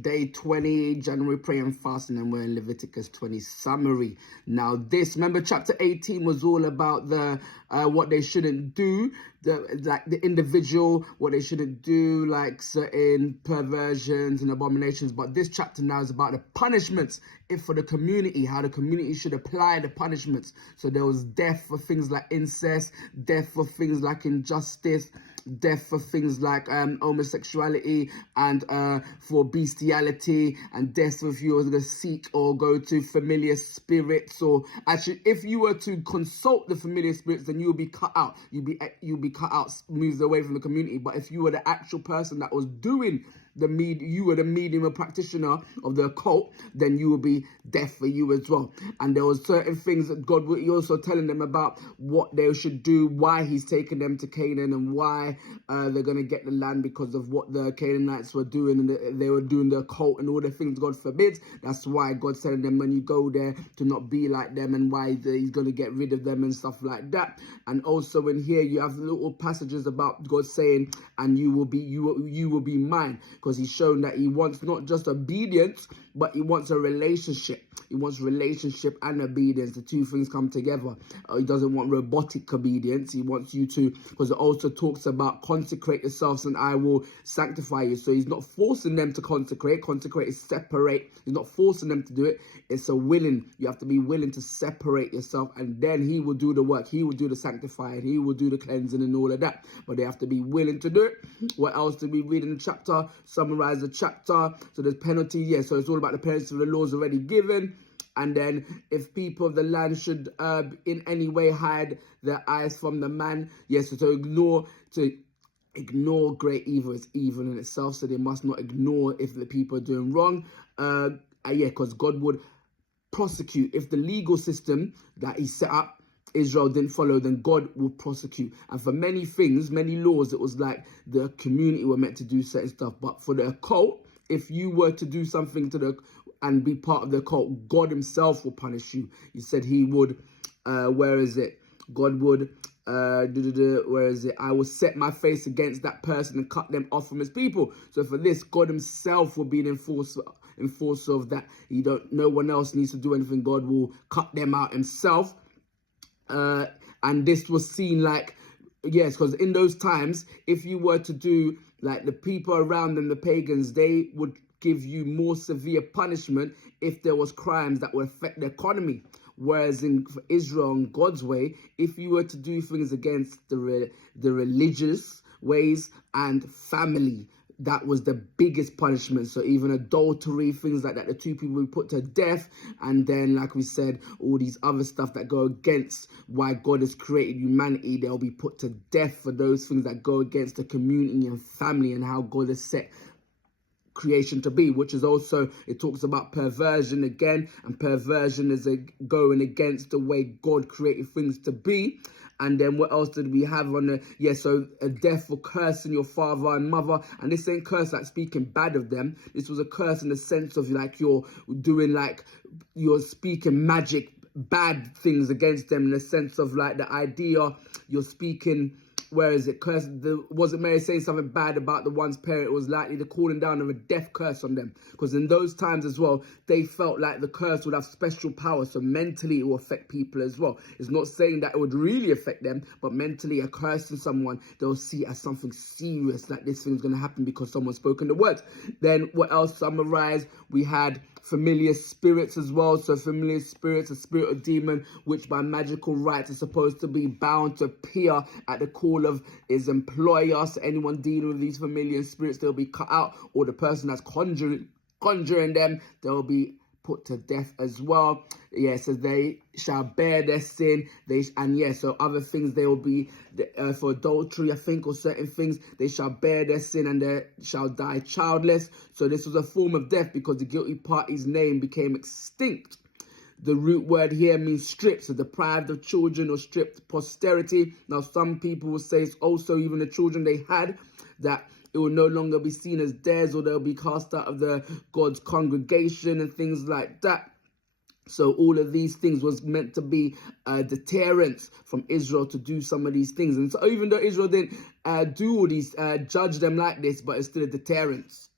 Day 20, January prayer and fasting, and we're in Leviticus 20 summary. Now this, remember chapter 18 was all about the what they shouldn't do, the individual, what they shouldn't do, like certain perversions and abominations. But this chapter now is about the punishments for the community, how the community should apply the punishments. So there was death for things like incest, death for things like injustice, death for things like homosexuality, and for bestiality, and death if you were going to seek or go to familiar spirits. Or actually, if you were to consult the familiar spirits, then you'll be cut out. You'll be cut out, moved away from the community. But if you were the actual person that was doing you were the medium or practitioner of the occult, then you will be death for you as well. And there was certain things that God was also telling them about what they should do, why he's taking them to Canaan, and why they're going to get the land because of what the Canaanites were doing, and they were doing the occult and all the things God forbids. That's why God's telling them when you go there to not be like them, and why he's going to get rid of them and stuff like that. And also in here you have little passages about God saying, and you will be mine, because he's shown that he wants not just obedience, but he wants a relationship. He wants relationship and obedience. The two things come together. He doesn't want robotic obedience. He wants you to, because it also talks about consecrate yourselves and I will sanctify you. So he's not forcing them to consecrate. Consecrate is separate. He's not forcing them to do it. It's a willing. You have to be willing to separate yourself, and then he will do the work. He will do the sanctifying. He will do the cleansing and all of that. But they have to be willing to do it. What else did we read in the chapter? Summarize the chapter. So there's penalties. Yeah, so it's all about the penalties of the laws already given. And then if people of the land should in any way hide their eyes from the man, yes, so to ignore great evil is evil in itself. So they must not ignore if the people are doing wrong. Yeah, because God would prosecute. If the legal system that he set up, Israel didn't follow, then God will prosecute. And for many things, many laws, it was like the community were meant to do certain stuff. But for the occult, if you were to do something to and be part of the cult, God himself will punish you. He said he would, where is it? God would, where is it? I will set my face against that person and cut them off from his people. So for this, God himself will be an enforcer of that. No one else needs to do anything. God will cut them out himself. And this was seen like, yes, because in those times, if you were to do, like the people around them, the pagans, they would give you more severe punishment if there was crimes that would affect the economy. Whereas for Israel, in God's way, if you were to do things against the religious ways and family, that was the biggest punishment. So even adultery, things like that, the two people we put to death. And then, like we said, all these other stuff that go against why God has created humanity, they'll be put to death for those things that go against the community and family and how God has set creation to be, which is also, it talks about perversion again, and perversion is going against the way God created things to be. And then what else did we have on the, so a death for cursing your father and mother. And this ain't curse like speaking bad of them. This was a curse in the sense of like you're speaking magic, bad things against them, in the sense of like the idea you're speaking, where is it? Curse. Wasn't Mary saying something bad about the one's parent? It was likely the calling down of a death curse on them. Because in those times as well, they felt like the curse would have special power. So mentally, it will affect people as well. It's not saying that it would really affect them, but mentally, a curse to someone, they'll see it as something serious, like this thing's going to happen because someone's spoken the words. Then what else summarized? We had familiar spirits as well. So familiar spirits, a spirit or demon, which by magical rites is supposed to be bound to appear at the call of his employer. So anyone dealing with these familiar spirits, they'll be cut out, or the person that's conjuring them, they'll be put to death as well. So they shall bear their sin. So other things, they will be for adultery, I think, or certain things, they shall bear their sin and they shall die childless. So this was a form of death because the guilty party's name became extinct. The root word here means stripped, so deprived of children or stripped posterity. Now some people will say it's also even the children they had, that it will no longer be seen as theirs, or they'll be cast out of God's congregation and things like that. So all of these things was meant to be deterrence from Israel to do some of these things. And so even though Israel didn't do all these, judge them like this, but it's still a deterrence.